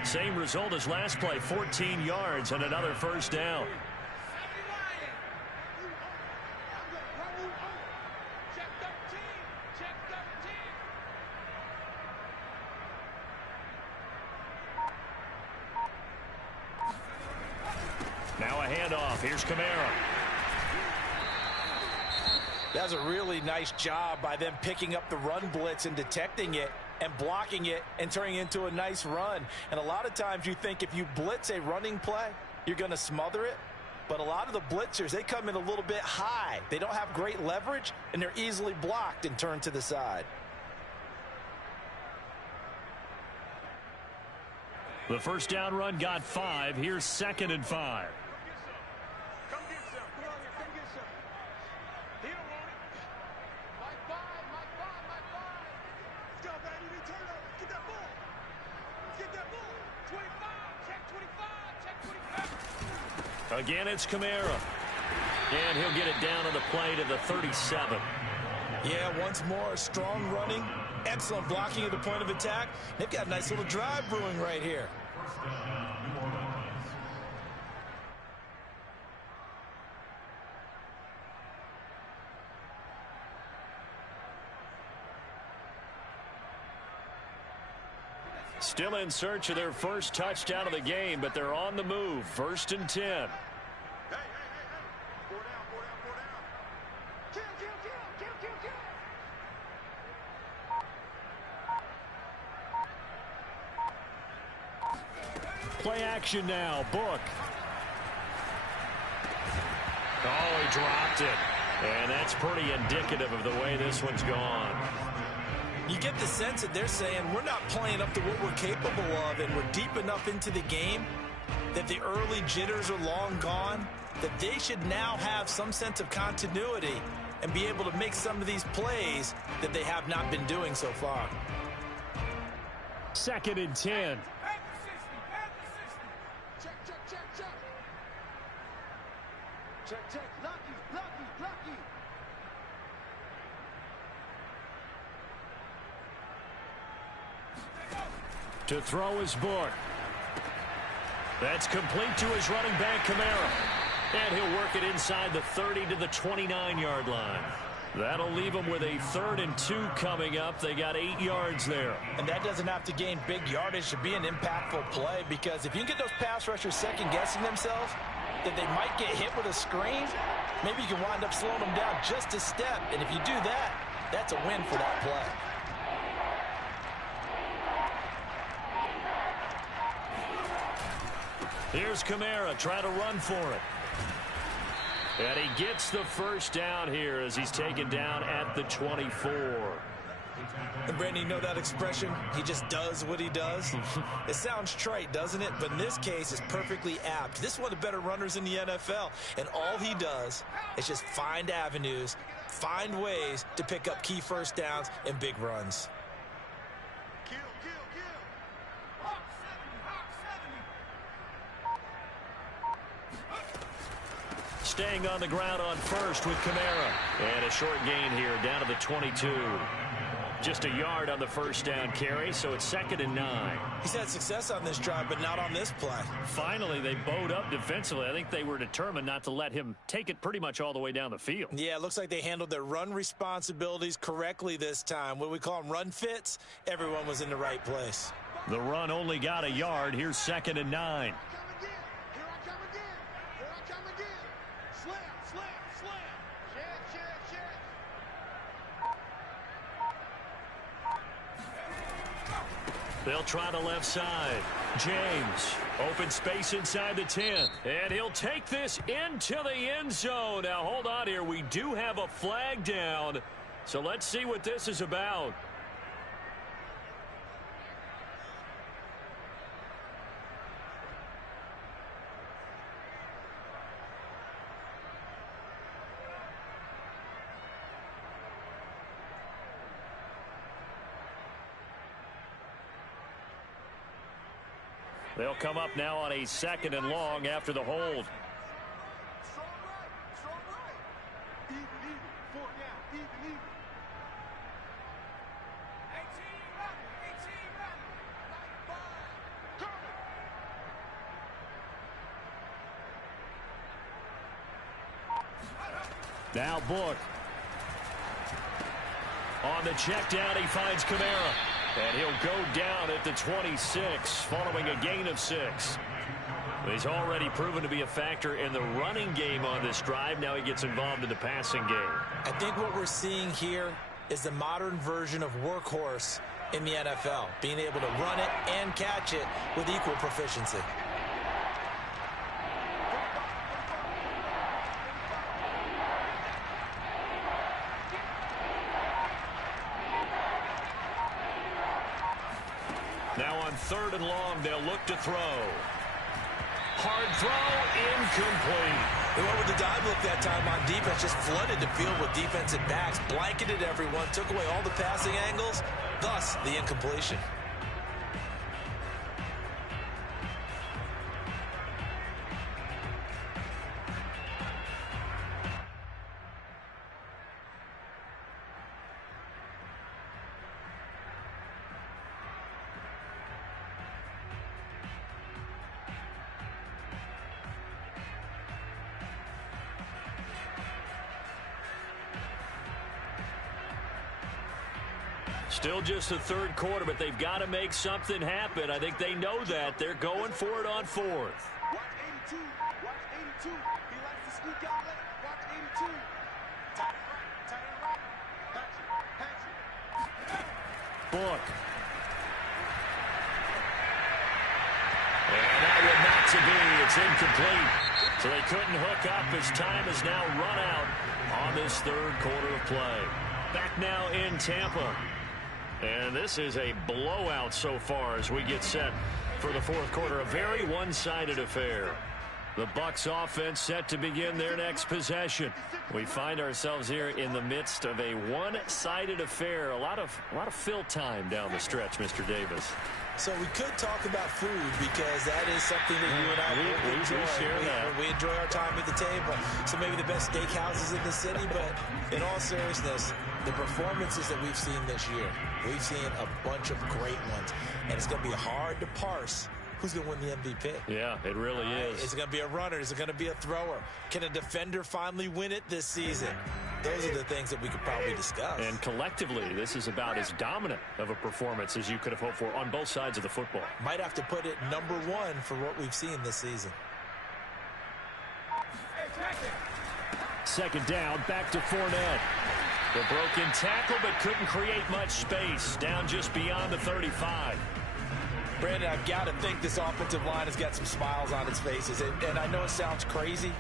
Same result as last play, 14 yards and another first down. Now a handoff. Here's Kamara. That's a really nice job by them picking up the run blitz and detecting it and blocking it and turning it into a nice run. And a lot of times you think if you blitz a running play, you're going to smother it. But a lot of the blitzers, they come in a little bit high. They don't have great leverage, and they're easily blocked and turned to the side. The first down run got 5. Here's 2nd and 5. Again, it's Kamara. And he'll get it down on the play to the 37. Yeah, once more, strong running, excellent blocking at the point of attack. They've got a nice little drive brewing right here. Still in search of their first touchdown of the game, but they're on the move. 1st and 10. Hey. 4 down. Kill. Play action now. Buck. Oh, he dropped it. And that's pretty indicative of the way this one's gone. You get the sense that they're saying we're not playing up to what we're capable of, and we're deep enough into the game that the early jitters are long gone, that they should now have some sense of continuity and be able to make some of these plays that they have not been doing so far. 2nd and 10. Check. Lucky. To throw his Buck. That's complete to his running back, Kamara. And he'll work it inside the 30 to the 29-yard line. That'll leave them with a 3rd and 2 coming up. They got 8 yards there. And that doesn't have to gain big yardage to be an impactful play, because if you can get those pass rushers second-guessing themselves, that they might get hit with a screen, maybe you can wind up slowing them down just a step. And if you do that, that's a win for that play. Here's Kamara trying to run for it. And he gets the first down here as he's taken down at the 24. And Brandon, you know that expression? He just does what he does. It sounds trite, doesn't it? But in this case, it's perfectly apt. This is one of the better runners in the NFL. And all he does is just find avenues, find ways to pick up key first downs and big runs. Kill. staying on the ground on first with Kamara. And a short gain here down to the 22. Just a yard on the first down carry, so it's 2nd and 9. He's had success on this drive, but not on this play. Finally, they bowed up defensively. I think they were determined not to let him take it pretty much all the way down the field. Yeah, it looks like they handled their run responsibilities correctly this time. What we call them run fits, everyone was in the right place. The run only got a yard. Here's 2nd and 9. They'll try the left side. James, open space inside the 10. And he'll take this into the end zone. Now, hold on here. We do have a flag down. So let's see what this is about. They'll come up now on a 2nd and long after the hold. Strong right. Even. 4 now. Even. 18 left. Now Book. On the check down, he finds Kamara. And he'll go down at the 26 following a gain of 6. He's already proven to be a factor in the running game on this drive. Now he gets involved in the passing game. I think what we're seeing here is the modern version of workhorse in the NFL, being able to run it and catch it with equal proficiency. Now on 3rd and long, they'll look to throw. Hard throw, incomplete. They went with the dive look that time on defense, just flooded the field with defensive backs, blanketed everyone, took away all the passing angles, thus the incompletion. Still just the 3rd quarter, but they've got to make something happen. I think they know that. They're going for it on 4th. Watch 82. He likes to sneak out late. Watch 82. Tight end right. Patch it. Book. And that will not to be. It's incomplete. So they couldn't hook up as time is now run out on this 3rd quarter of play. Back now in Tampa. And this is a blowout so far as we get set for the 4th quarter. A very one-sided affair. The Bucks offense set to begin their next possession. We find ourselves here in the midst of a one-sided affair. A lot of fill time down the stretch, Mr. Davis. So we could talk about food because that is something that you and I we enjoy. share that. We enjoy our time at the table. So maybe the best steakhouses in the city, but in all seriousness, the performances that we've seen this year, we've seen a bunch of great ones, and it's going to be hard to parse who's going to win the MVP. Yeah, it really is. Is it going to be a runner? Is it going to be a thrower? Can a defender finally win it this season? Those are the things that we could probably discuss. And collectively, this is about as dominant of a performance as you could have hoped for on both sides of the football. Might have to put it number 1 for what we've seen this season. 2nd down, back to Fournette. The broken tackle, but couldn't create much space. Down just beyond the 35. Brandon, I've got to think this offensive line has got some smiles on its faces. And I know it sounds crazy,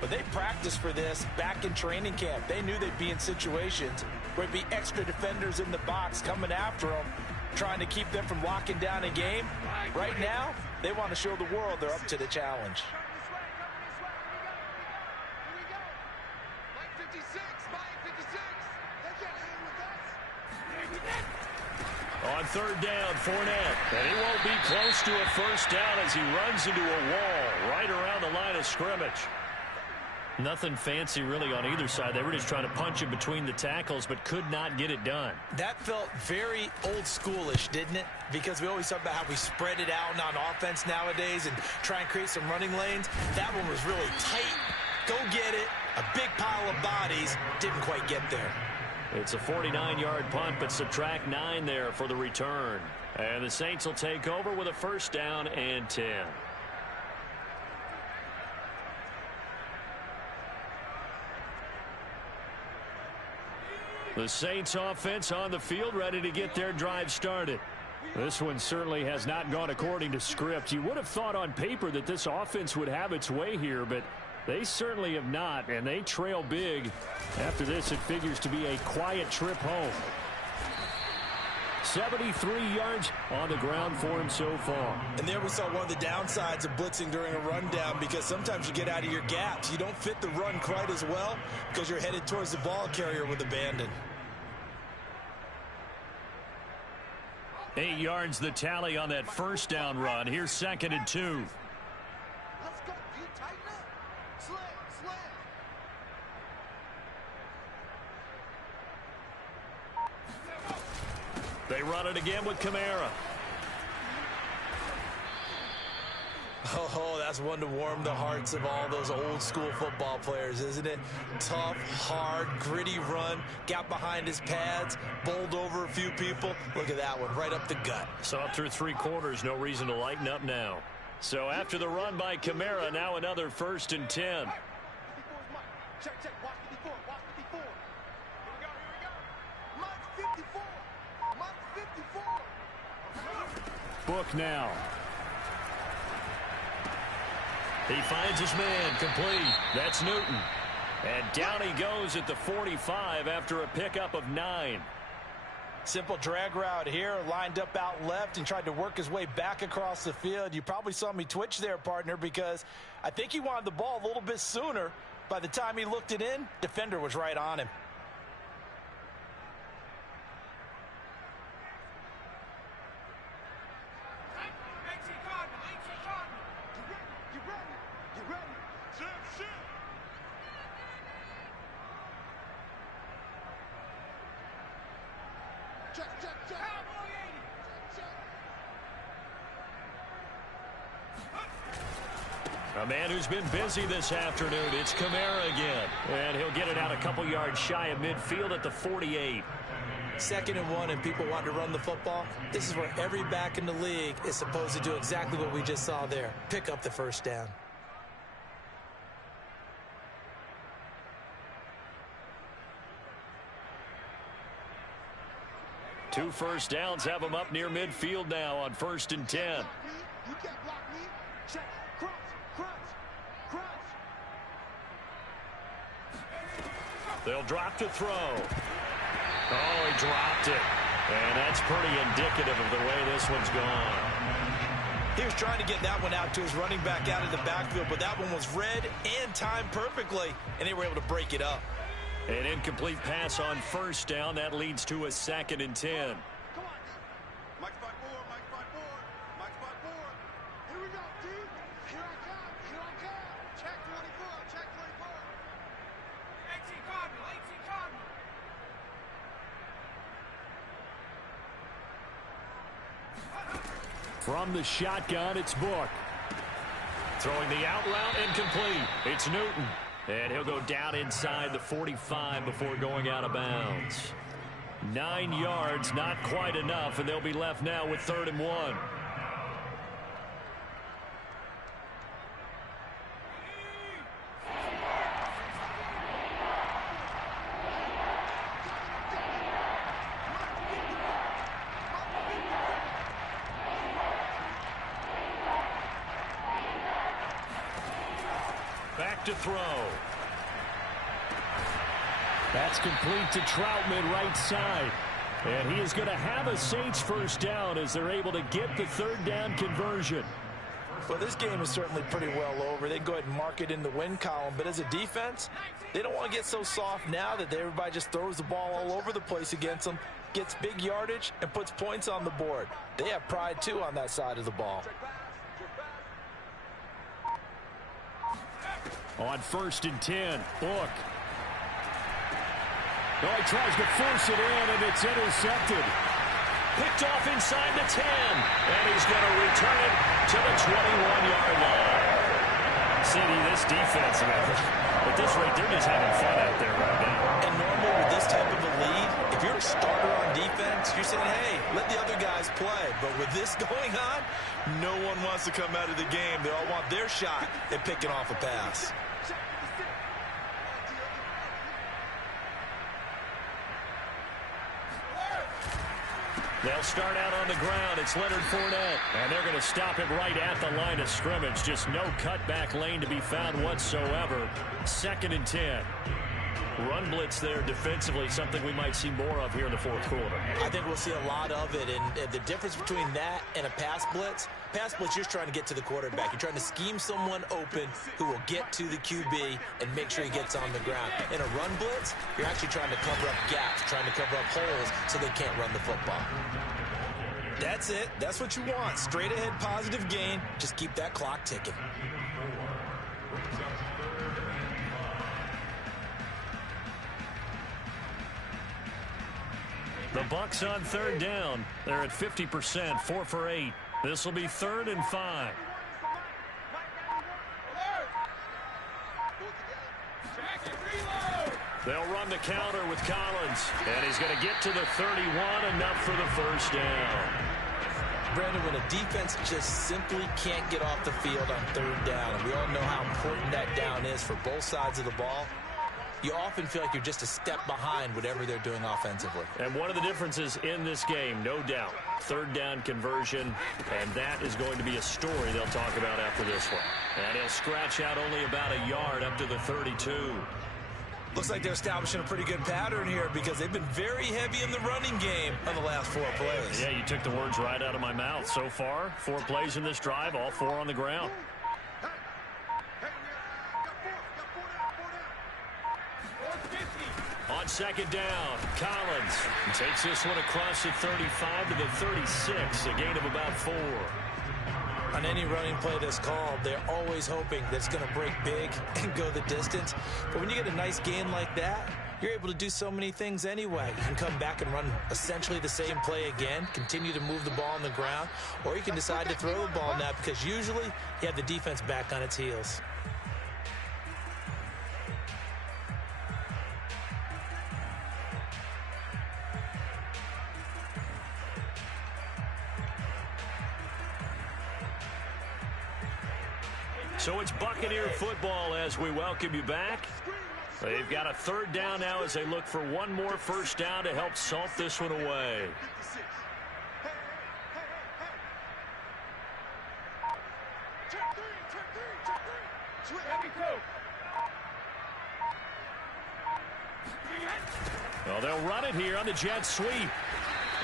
but they practiced for this back in training camp. They knew they'd be in situations where there'd be extra defenders in the box coming after them, trying to keep them from locking down a game. Right now, they want to show the world they're up to the challenge. On 3rd down, Fournette. And he won't be close to a first down as he runs into a wall right around the line of scrimmage. Nothing fancy really on either side. They were just trying to punch it between the tackles, but could not get it done. That felt very old schoolish, didn't it? Because we always talk about how we spread it out on offense nowadays and try and create some running lanes. That one was really tight. Go get it. A big pile of bodies. Didn't quite get there. It's a 49-yard punt, but subtract 9 there for the return. And the Saints will take over with a first down and 10. The Saints offense on the field, ready to get their drive started. This one certainly has not gone according to script. You would have thought on paper that this offense would have its way here, but they certainly have not, and they trail big. After this, it figures to be a quiet trip home. 73 yards on the ground for him so far. And there we saw one of the downsides of blitzing during a rundown, because sometimes you get out of your gaps. You don't fit the run quite as well because you're headed towards the ball carrier with abandon. 8 yards the tally on that first down run. Here's 2nd and 2. Let's go. You tighten up. Slam. They run it again with Kamara. Oh, that's one to warm the hearts of all those old school football players, isn't it? Tough, hard, gritty run. Got behind his pads, bowled over a few people. Look at that one, right up the gut. So up through 3 quarters, no reason to lighten up now. So after the run by Kamara, now another 1st and 10. 54 is mine. Check. Watch 54. Here we go. Mine's 54. Book now. He finds his man, complete. That's Newton. And down he goes at the 45 after a pickup of 9. Simple drag route here, lined up out left and tried to work his way back across the field. You probably saw me twitch there, partner, because I think he wanted the ball a little bit sooner. By the time he looked it in, defender was right on him. A man who's been busy this afternoon. It's Kamara again. And he'll get it out a couple yards shy of midfield at the 48. 2nd and 1 and people want to run the football. This is where every back in the league is supposed to do exactly what we just saw there. Pick up the first down. Two first downs have him up near midfield now on 1st and 10. You can't block me. Check. Crunch. They'll drop to throw. Oh, he dropped it. And that's pretty indicative of the way this one's gone. He was trying to get that one out to his running back out of the backfield, but that one was read and timed perfectly, and they were able to break it up. An incomplete pass on 1st down. That leads to a 2nd and 10. Come on. Mike spot 4. Here we go, D. Here I come. Check 24. AT Cardinal. From the shotgun, it's Book. Throwing the out route, incomplete. It's Newton. And he'll go down inside the 45 before going out of bounds. 9 yards, not quite enough, and they'll be left now with 3rd and 1. Back to throw. That's complete to Troutman, right side. And he is going to have a Saints first down as they're able to get the 3rd down conversion. Well, this game is certainly pretty well over. They can go ahead and mark it in the win column. But as a defense, they don't want to get so soft now that everybody just throws the ball all over the place against them, gets big yardage, and puts points on the board. They have pride, too, on that side of the ball. On 1st and 10, Buck. Oh, he tries to force it in, and it's intercepted. Picked off inside the 10, and he's going to return it to the 21-yard line. CD, this defense, at this rate, they're just having fun out there right now. And normally with this type of a lead, if you're a starter on defense, you're saying, hey, let the other guys play. But with this going on, no one wants to come out of the game. They all want their shot at picking off a pass. They'll start out on the ground. It's Leonard Fournette. And they're going to stop it right at the line of scrimmage. Just no cutback lane to be found whatsoever. 2nd and 10. Run blitz there defensively, something we might see more of here in the 4th quarter. I think we'll see a lot of it. And the difference between that and a pass blitz, you're trying to get to the quarterback. You're trying to scheme someone open who will get to the QB and make sure he gets on the ground. In a run blitz, you're actually trying to cover up gaps, trying to cover up holes so they can't run the football. That's it. That's what you want. Straight ahead positive gain. Just keep that clock ticking. The Bucks on 3rd down. They're at 50%, 4 for 8. This will be 3rd and 5. They'll run the counter with Collins, and he's going to get to the 31, enough for the 1st down. Brandon, when a defense just simply can't get off the field on 3rd down, and we all know how important that down is for both sides of the ball, you often feel like you're just a step behind whatever they're doing offensively. And one of the differences in this game, no doubt, 3rd down conversion, and that is going to be a story they'll talk about after this one. And he'll scratch out only about a yard up to the 32. Looks like they're establishing a pretty good pattern here because they've been very heavy in the running game on the last 4 plays. Yeah, you took the words right out of my mouth. So far, 4 plays in this drive, all 4 on the ground. On 2nd down, Collins takes this one across the 35 to the 36, a gain of about 4. On any running play that's called, they're always hoping that it's going to break big and go the distance. But when you get a nice gain like that, you're able to do so many things anyway. You can come back and run essentially the same play again, continue to move the ball on the ground, or you can decide to throw the ball now because usually you have the defense back on its heels. So it's Buccaneer football as we welcome you back. They've got a 3rd down now as they look for one more 1st down to help salt this one away. Well, they'll run it here on the jet sweep.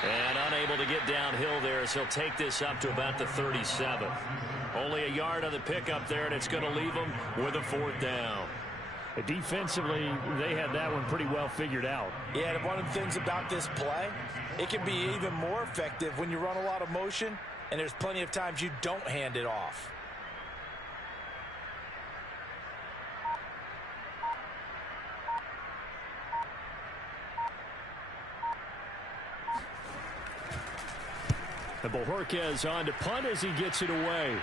And unable to get downhill there as he'll take this up to about the 37. Only a yard on the pickup there, and it's going to leave them with a 4th down. Defensively, they had that one pretty well figured out. Yeah, and one of the things about this play, it can be even more effective when you run a lot of motion, and there's plenty of times you don't hand it off. And Bohorquez on to punt as he gets it away.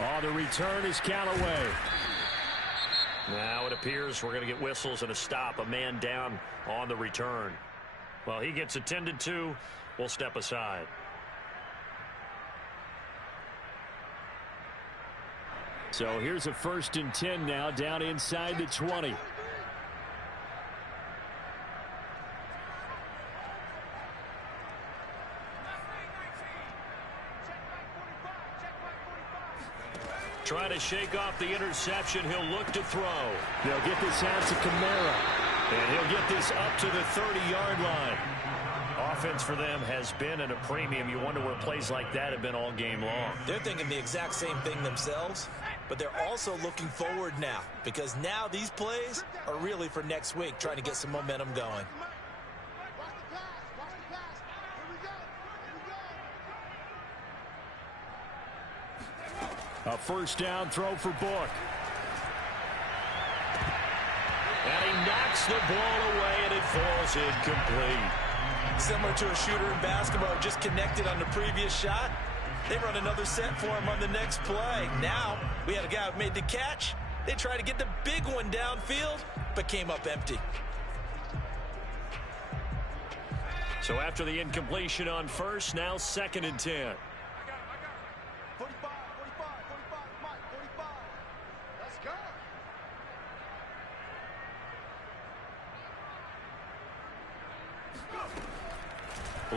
Oh, the return is Callaway. Now it appears we're going to get whistles and a stop. A man down on the return. Well, he gets attended to. We'll step aside. So here's a 1st and 10 now down inside the 20. Trying to shake off the interception. He'll look to throw. They'll get this out to Kamara. And he'll get this up to the 30-yard line. Offense for them has been at a premium. You wonder where plays like that have been all game long. They're thinking the exact same thing themselves, but they're also looking forward now because now these plays are really for next week, trying to get some momentum going. A 1st down throw for Buck. And he knocks the ball away, and it falls incomplete. Similar to a shooter in basketball, just connected on the previous shot. They run another set for him on the next play. Now, we had a guy who made the catch. They tried to get the big one downfield, but came up empty. So after the incompletion on first, now 2nd and 10. 45, 45, 45, Mike, 45. Let's go.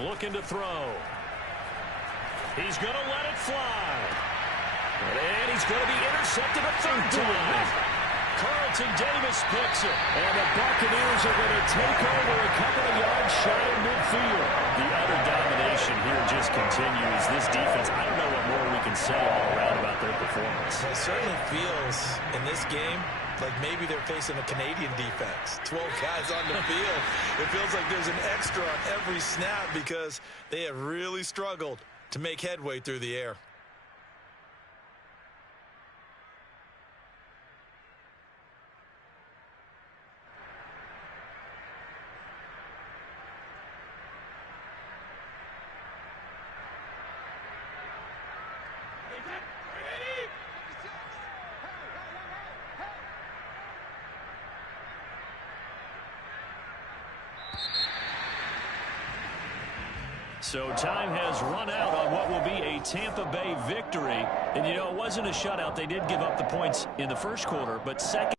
Looking to throw. He's going to let it fly. And he's going to be intercepted a third time. Carlton Davis picks it. And the Buccaneers are going to take over a couple of yards shy of midfield. The utter domination here just continues. This defense, I don't know what more we can say all around about their performance. Well, it certainly feels in this game like maybe they're facing a Canadian defense. 12 guys on the field. It feels like there's an extra on every snap because they have really struggled to make headway through the air. So time has run out on what will be a Tampa Bay victory. And, you know, it wasn't a shutout. They did give up the points in the first quarter, but second.